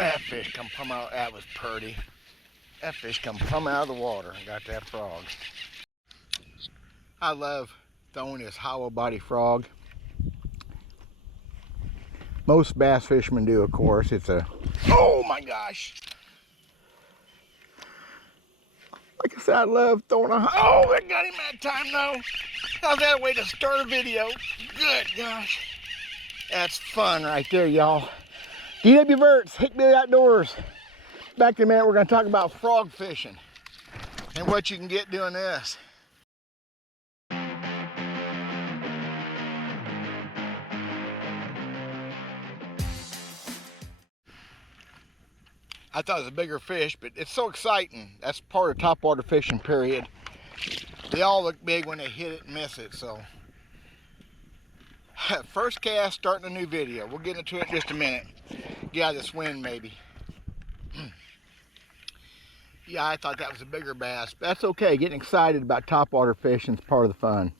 That fish come plumb out. That was pretty. That fish come plumb out of the water and got that frog. I love throwing this hollow body frog. Most bass fishermen do, of course. It's a, oh my gosh. Like I said, I love throwing a, oh, I got him that time though. How's that way to start a video? Good gosh. That's fun right there, y'all. DW Verts, Hickbilly Outdoors. Back in a minute, we're gonna talk about frog fishing and what you can get doing this. I thought it was a bigger fish, but it's so exciting. That's part of topwater fishing, period. They all look big when they hit it and miss it, so. First cast, starting a new video. We'll get into it in just a minute. Get out of this wind, maybe. Yeah, I thought that was a bigger bass. But that's okay. Getting excited about topwater fishing is part of the fun.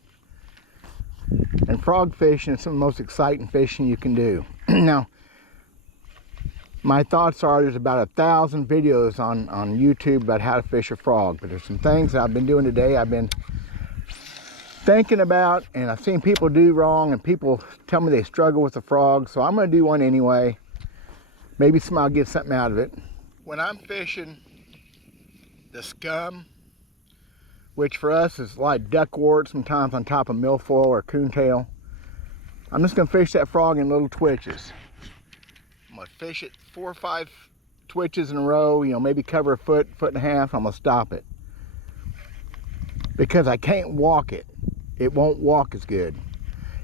And frog fishing is some of the most exciting fishing you can do. Now, my thoughts are there's about 1,000 videos on YouTube about how to fish a frog, but there's some things that I've been doing today I've been thinking about, and I've seen people do wrong, and people tell me they struggle with the frog, so I'm going to do one anyway. Maybe somebody will get something out of it. When I'm fishing the scum, which for us is like duckwort, sometimes on top of milfoil or coontail, I'm just going to fish that frog in little twitches. I'm going to fish it 4 or 5 twitches in a row, you know, maybe cover a foot, foot and a half. I'm going to stop it because I can't walk it. It won't walk as good.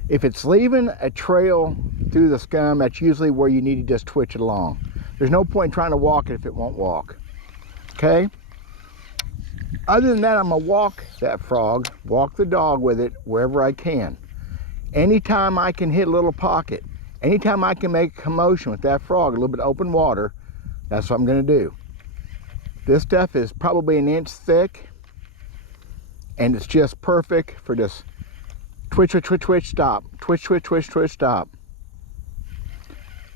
If it's leaving a trail through the scum, that's usually where you need to just twitch it along. There's no point trying to walk it if it won't walk. Okay? Other than that, I'm going to walk that frog, walk the dog with it wherever I can. Anytime I can hit a little pocket, anytime I can make a commotion with that frog, a little bit of open water, that's what I'm going to do. This stuff is probably 1 inch thick, and it's just perfect for just twitch, twitch, twitch, twitch, stop. Twitch, twitch, twitch, twitch, stop.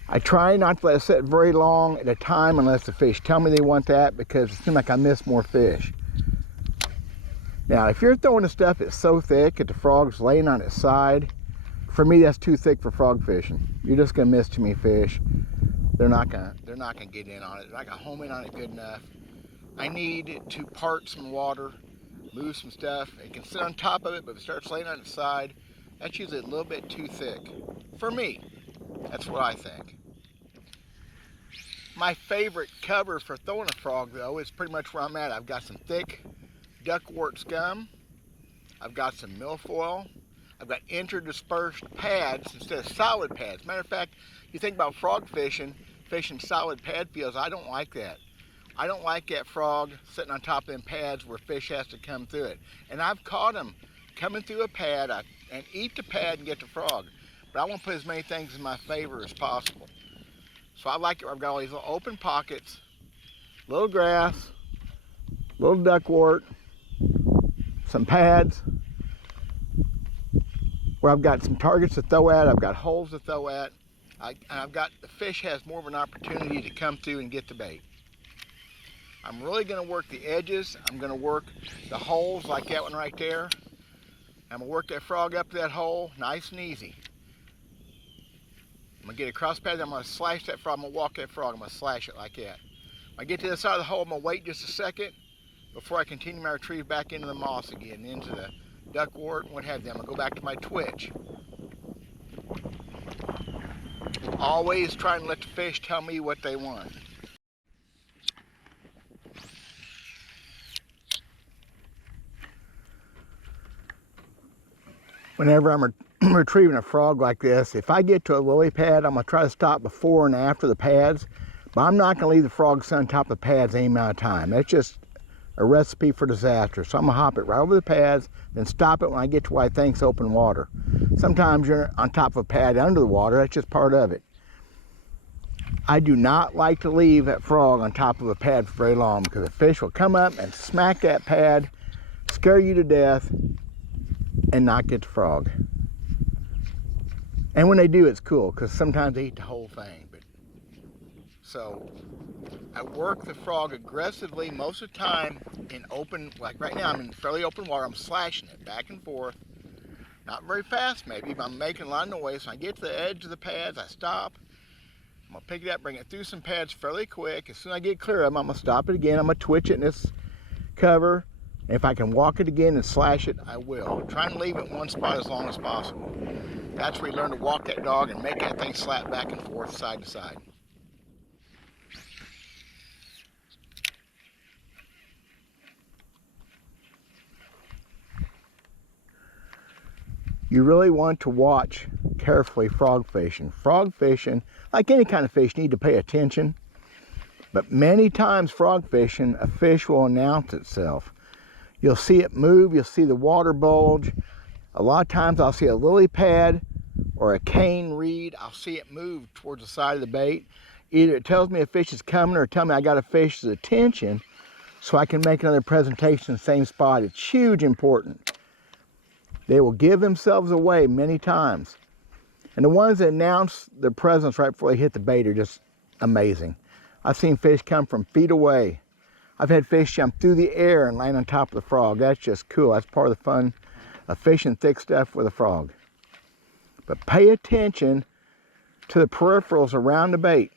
I try not to let it sit very long at a time unless the fish tell me they want that, because it seems like I miss more fish. Now, if you're throwing the stuff that's so thick that the frog's laying on its side, for me, that's too thick for frog fishing. You're just gonna miss too many fish. They're not gonna get in on it. They're not gonna home in on it good enough. I need to part some water, move some stuff. It can sit on top of it, but if it starts laying on its side, that's usually a little bit too thick. For me, that's what I think. My favorite cover for throwing a frog, though, is pretty much where I'm at. I've got some thick duckwort scum. I've got some milfoil. I've got interdispersed pads instead of solid pads. Matter of fact, you think about frog fishing solid pad fields, I don't like that. I don't like that frog sitting on top of them pads where fish has to come through it. And I've caught them coming through a pad and eat the pad and get the frog. But I want to put as many things in my favor as possible. So I like it where I've got all these little open pockets, little grass, little duckwort, some pads, where I've got some targets to throw at, I've got holes to throw at, I've got, the fish has more of an opportunity to come through and get the bait. I'm really going to work the edges. I'm going to work the holes like that one right there. I'm going to work that frog up to that hole nice and easy. I'm going to get a cross pad, I'm going to slash that frog, I'm going to walk that frog, I'm going to slash it like that. When I get to the side of the hole, I'm going to wait just a second before I continue my retrieve back into the moss again, into the duckwort and what have you. I'm going to go back to my twitch. Always trying to let the fish tell me what they want. Whenever I'm retrieving a frog like this, if I get to a lily pad, I'm going to try to stop before and after the pads, but I'm not going to leave the frog sit on top of the pads any amount of time. That's just a recipe for disaster. So I'm gonna hop it right over the pads, then stop it when I get to what I think's open water. Sometimes you're on top of a pad under the water, that's just part of it. I do not like to leave that frog on top of a pad for very long, because the fish will come up and smack that pad, scare you to death, and not get the frog. And when they do, it's cool, because sometimes they eat the whole thing. But So I work the frog aggressively most of the time in open, like right now I'm in fairly open water. I'm slashing it back and forth. Not very fast maybe, but I'm making a lot of noise. So I get to the edge of the pads, I stop. I'm gonna pick it up, bring it through some pads fairly quick. As soon as I get clear of them, I'm gonna stop it again. I'm gonna twitch it in this cover. And if I can walk it again and slash it, I will. Try and leave it in one spot as long as possible. That's where you learn to walk that dog and make that thing slap back and forth, side to side. You really want to watch carefully frog fishing. Frog fishing, like any kind of fish, you need to pay attention. But many times frog fishing, a fish will announce itself. You'll see it move, you'll see the water bulge. A lot of times I'll see a lily pad or a cane reed. I'll see it move towards the side of the bait. Either it tells me a fish is coming or tell me I got a fish's attention so I can make another presentation in the same spot. It's huge important. They will give themselves away many times. And the ones that announce their presence right before they hit the bait are just amazing. I've seen fish come from feet away. I've had fish jump through the air and land on top of the frog. That's just cool. That's part of the fun of fishing thick stuff with a frog. But pay attention to the peripherals around the bait,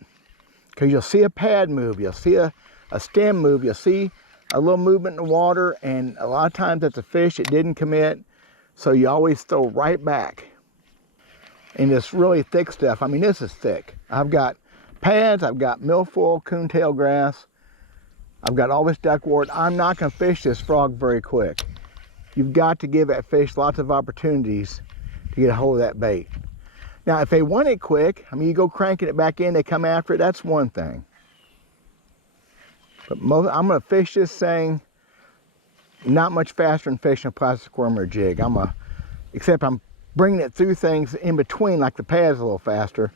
because you'll see a pad move, you'll see a stem move, you'll see a little movement in the water, and a lot of times that's a fish that didn't commit. So you always throw right back. And this really thick stuff, I mean, this is thick. I've got pads, I've got milfoil, coontail grass, I've got all this duckwort. I'm not gonna fish this frog very quick. You've got to give that fish lots of opportunities to get a hold of that bait. Now, if they want it quick, I mean, you go cranking it back in, they come after it, that's one thing. But I'm gonna fish this thing not much faster than fishing a plastic worm or a jig. Except I'm bringing it through things in between, like the pad's a little faster.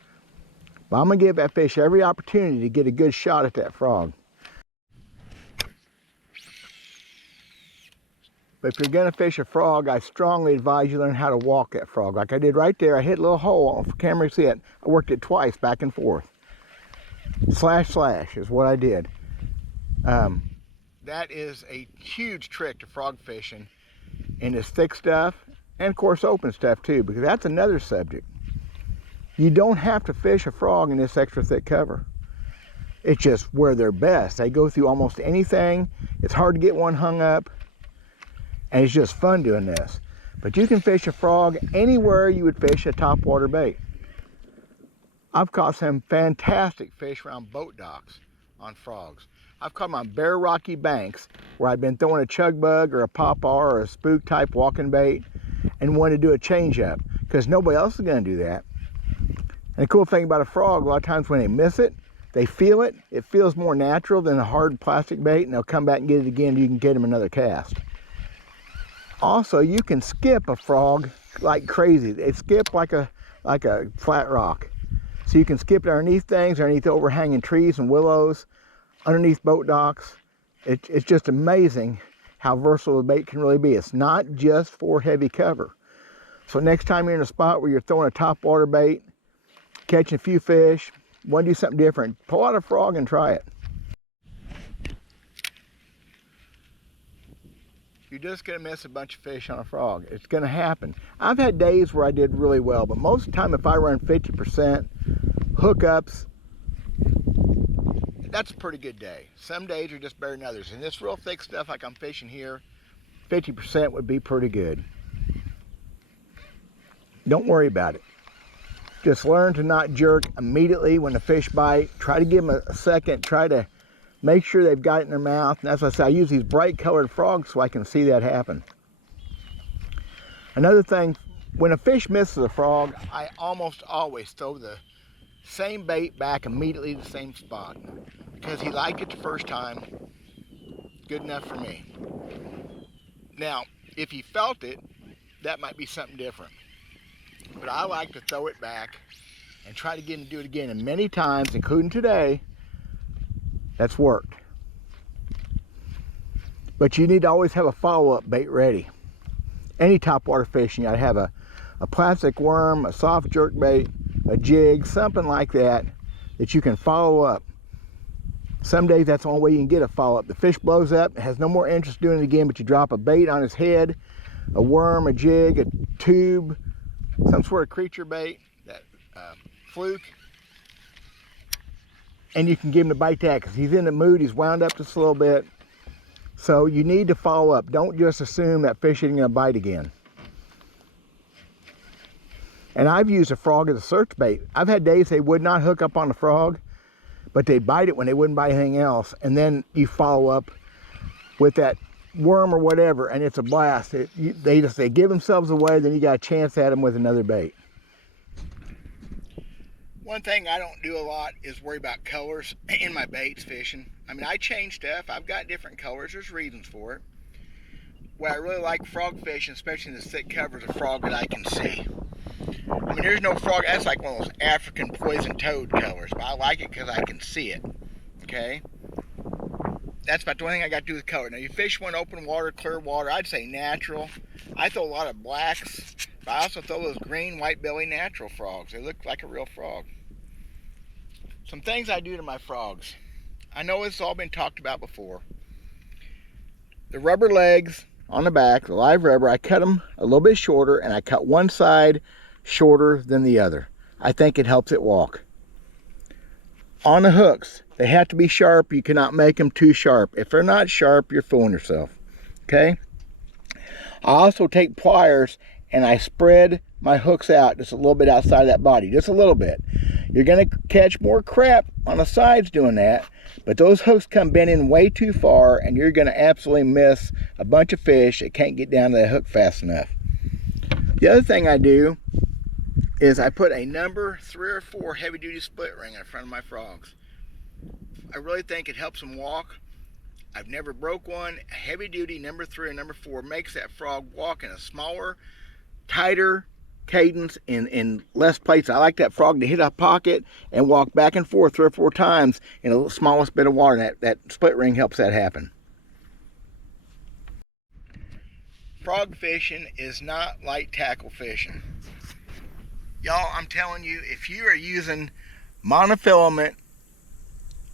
But I'm gonna give that fish every opportunity to get a good shot at that frog. But if you're gonna fish a frog, I strongly advise you learn how to walk that frog. Like I did right there, I hit a little hole, for camera to see it. I worked it twice, back and forth. Slash, slash is what I did. That is a huge trick to frog fishing in this thick stuff, and of course open stuff too, because that's another subject. You don't have to fish a frog in this extra thick cover. It's just where they're best. They go through almost anything. It's hard to get one hung up, and it's just fun doing this. But you can fish a frog anywhere you would fish a topwater bait. I've caught some fantastic fish around boat docks on frogs. I've caught them on bare rocky banks where I've been throwing a chug bug or a pawpaw or a spook type walking bait and wanted to do a change up, because nobody else is going to do that. And the cool thing about a frog, a lot of times when they miss it, they feel it. It feels more natural than a hard plastic bait, and they'll come back and get it again. You can get them another cast. Also, you can skip a frog like crazy. They skip like a flat rock. So you can skip it underneath things, underneath overhanging trees and willows, underneath boat docks. It's just amazing how versatile the bait can really be. It's not just for heavy cover. So next time you're in a spot where you're throwing a topwater bait, catching a few fish, want to do something different, pull out a frog and try it. You're just going to miss a bunch of fish on a frog. It's going to happen. I've had days where I did really well, but most of the time if I run 50% hookups, that's a pretty good day. Some days are just better than others. And this real thick stuff like I'm fishing here, 50% would be pretty good. Don't worry about it. Just learn to not jerk immediately when the fish bite. Try to give them a second. Try to make sure they've got it in their mouth. And that's why I say I use these bright colored frogs so I can see that happen. Another thing, when a fish misses a frog, I almost always throw the same bait back immediately to the same spot, because he liked it the first time. Good enough for me. Now, if he felt it, that might be something different. But I like to throw it back and try to get him to do it again. And many times, including today, that's worked. But you need to always have a follow-up bait ready. Any topwater fishing, you gotta have a plastic worm, a soft jerk bait, a jig, something like that that you can follow up. Some days that's the only way you can get a follow-up. The fish blows up, has no more interest doing it again, but you drop a bait on his head, a worm, a jig, a tube, some sort of creature bait, that fluke, and you can give him the bite tag because he's in the mood, he's wound up just a little bit. So you need to follow up. Don't just assume that fish isn't going to bite again. And I've used a frog as a search bait. I've had days they would not hook up on the frog, but they'd bite it when they wouldn't bite anything else. And then you follow up with that worm or whatever, and it's a blast. They give themselves away, then you got a chance at them with another bait. One thing I don't do a lot is worry about colors in my baits fishing. I mean, I change stuff. I've got different colors. There's reasons for it. What I really like frog fishing, especially in the thick covers of frog that I can see. I mean, there's no frog. That's like one of those African poison toad colors, but I like it because I can see it. Okay? That's about the only thing I got to do with color. Now, you fish one open water, clear water, I'd say natural. I throw a lot of blacks, but I also throw those green, white belly natural frogs. They look like a real frog. Some things I do to my frogs. I know it's all been talked about before. The rubber legs on the back, the live rubber, I cut them a little bit shorter, and I cut one side shorter than the other. I think it helps it walk. On the hooks, they have to be sharp. You cannot make them too sharp. If they're not sharp, you're fooling yourself. Okay? I also take pliers and I spread my hooks out just a little bit outside of that body, just a little bit. You're going to catch more crap on the sides doing that, but those hooks come bending way too far and you're going to absolutely miss a bunch of fish that can't get down to that hook fast enough. The other thing I do is I put a number 3 or 4 heavy duty split ring in front of my frogs. I really think it helps them walk. I've never broke one. A heavy duty number 3 or number 4 makes that frog walk in a smaller, tighter cadence in less places. I like that frog to hit a pocket and walk back and forth 3 or 4 times in the smallest bit of water. That split ring helps that happen. Frog fishing is not like tackle fishing. Y'all, I'm telling you, if you are using monofilament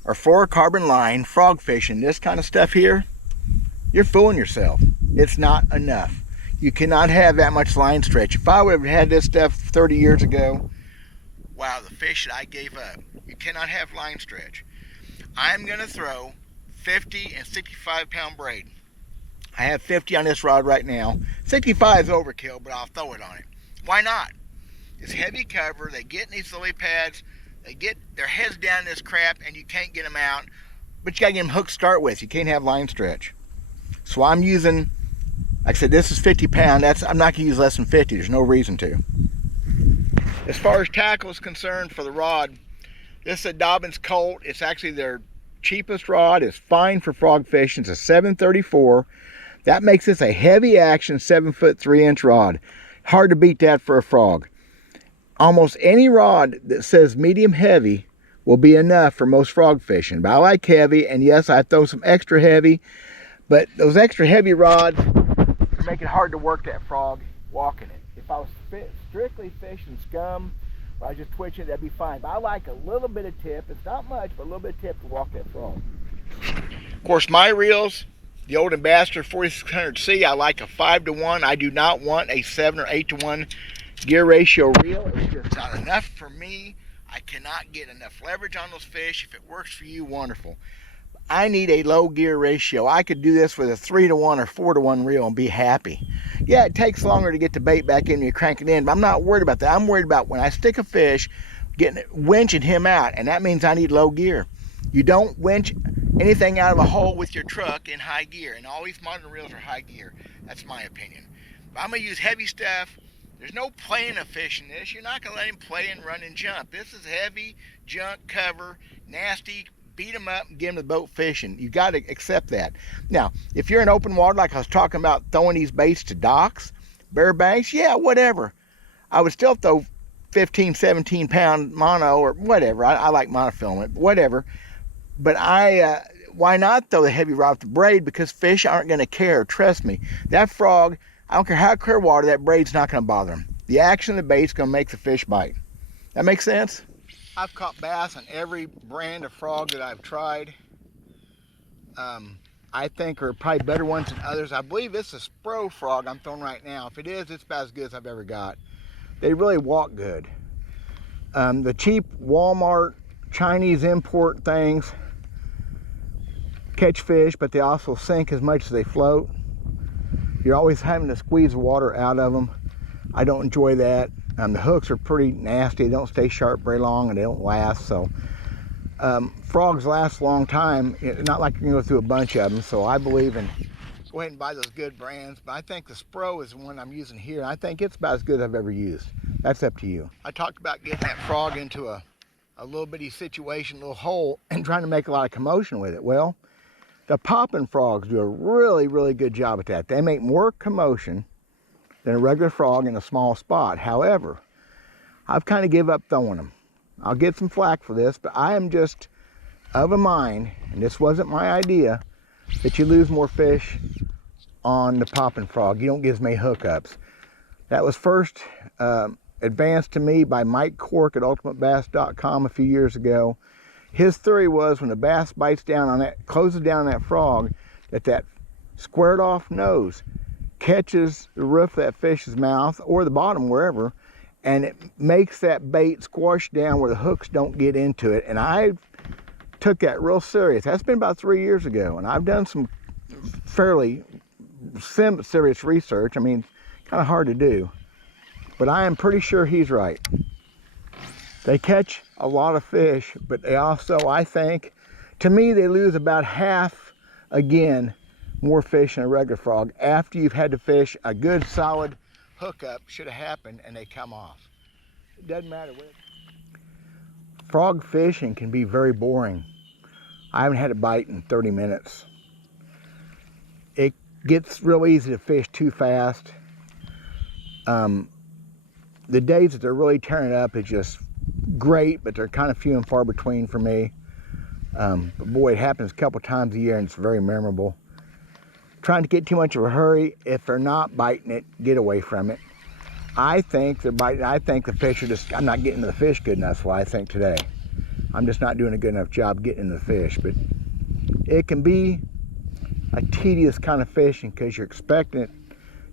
or fluorocarbon line frog fishing, this kind of stuff here, you're fooling yourself. It's not enough. You cannot have that much line stretch. If I would have had this stuff 30 years ago, wow, the fish that I gave up. You cannot have line stretch. I'm going to throw 50 and 65 pound braid. I have 50 on this rod right now. 65 is overkill, but I'll throw it on it. Why not? It's heavy cover. They get in these lily pads. They get their heads down in this crap, and you can't get them out. But you got to get them hooked to start with. You can't have line stretch. So I'm using, like I said, this is 50 pound. I'm not going to use less than 50. There's no reason to. As far as tackle is concerned for the rod, this is a Dobyns Colt. It's actually their cheapest rod. It's fine for frog fishing. It's a 734. That makes this a heavy action 7-foot 3-inch rod. Hard to beat that for a frog. Almost any rod that says medium heavy will be enough for most frog fishing. But I like heavy, and yes, I throw some extra heavy, but those extra heavy rods make it hard to work that frog walking it. If I was strictly fishing scum, or I was just twitching it, that'd be fine. But I like a little bit of tip. It's not much, but a little bit of tip to walk that frog. Of course, my reels, the old Ambassador 4600C, I like a 5-to-1. I do not want a 7 or 8-to-1 gear ratio reel. It's just not enough for me. I cannot get enough leverage on those fish. If it works for you, wonderful. I need a low gear ratio. I could do this with a 3-to-1 or 4-to-1 reel and be happy. Yeah, it takes longer to get the bait back in and you crank it in, but I'm not worried about that. I'm worried about when I stick a fish, winching him out, and that means I need low gear. You don't winch anything out of a hole with your truck in high gear, and all these modern reels are high gear. That's my opinion. But I'm going to use heavy stuff. There's no playing a fish in this. You're not going to let him play and run and jump. This is heavy, junk cover, nasty, beat him up and get him to the boat fishing. You got to accept that. Now, if you're in open water, like I was talking about throwing these baits to docks, bare banks, yeah, whatever. I would still throw 15, 17 pound mono or whatever. I like monofilament, whatever. But why not throw the heavy rod with the braid? Because fish aren't going to care. Trust me. That frog, I don't care how clear water, that braid's not going to bother him. The action of the bait's going to make the fish bite. That makes sense? I've caught bass on every brand of frog that I've tried. I think are probably better ones than others. I believe it's a Spro frog I'm throwing right now. If it is, it's about as good as I've ever got. They really walk good. The cheap Walmart Chinese import things catch fish, but they also sink as much as they float. You're always having to squeeze water out of them. I don't enjoy that. The hooks are pretty nasty. They don't stay sharp very long and they don't last. So frogs last a long time. It's not like you can go through a bunch of them. So I believe in go ahead and buy those good brands. But I think the Spro is the one I'm using here. I think it's about as good as I've ever used. That's up to you. I talked about getting that frog into a little bitty situation, a little hole, and trying to make a lot of commotion with it. Well, the popping frogs do a really, really good job at that. They make more commotion than a regular frog in a small spot. However, I've kind of give up throwing them. I'll get some flack for this, but I am just of a mind, and this wasn't my idea, that you lose more fish on the popping frog. You don't get as many hookups. That was first advanced to me by Mike Cork at ultimatebass.com a few years ago. His theory was when the bass bites down on that, closes down on that frog, that squared off nose catches the roof of that fish's mouth or the bottom, wherever, and it makes that bait squash down where the hooks don't get into it. And I took that real serious. That's been about 3 years ago, and I've done some fairly serious research. I mean, kind of hard to do, but I am pretty sure he's right. They catch a lot of fish, but they also, I think, to me, they lose about half, again, more fish than a regular frog after you've had to fish a good solid hookup should have happened and they come off. It doesn't matter what. Frog fishing can be very boring. I haven't had a bite in 30 minutes. It gets real easy to fish too fast. The days that they're really tearing it up is just great, but they're kind of few and far between for me. But boy, it happens a couple times a year and it's very memorable. Trying to get too much of a hurry. If they're not biting it, get away from it. I think they're biting. I think the fish are just, I'm not getting to the fish good enough. That's why I think today. I'm just not doing a good enough job getting to the fish. But it can be a tedious kind of fishing because you're expecting it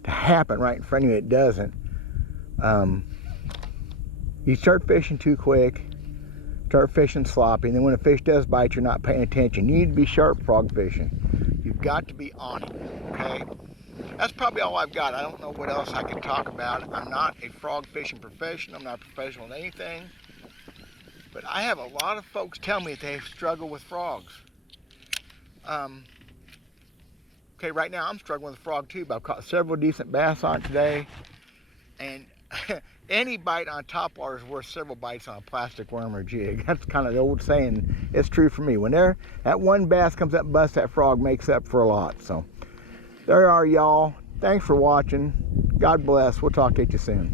to happen right in front of you. It doesn't. You start fishing too quick, start fishing sloppy, and then when a fish does bite, you're not paying attention. You need to be sharp frog fishing. You've got to be on it, okay? That's probably all I've got. I don't know what else I can talk about. I'm not a frog fishing professional. I'm not a professional in anything. But I have a lot of folks tell me that they struggle with frogs. Okay, right now I'm struggling with a frog too, but I've caught several decent bass on it today. And any bite on topwater is worth several bites on a plastic worm or jig. That's kind of the old saying. It's true for me. When that one bass comes up and busts that frog, makes up for a lot. So there you are, y'all. Thanks for watching. God bless. We'll talk to you soon.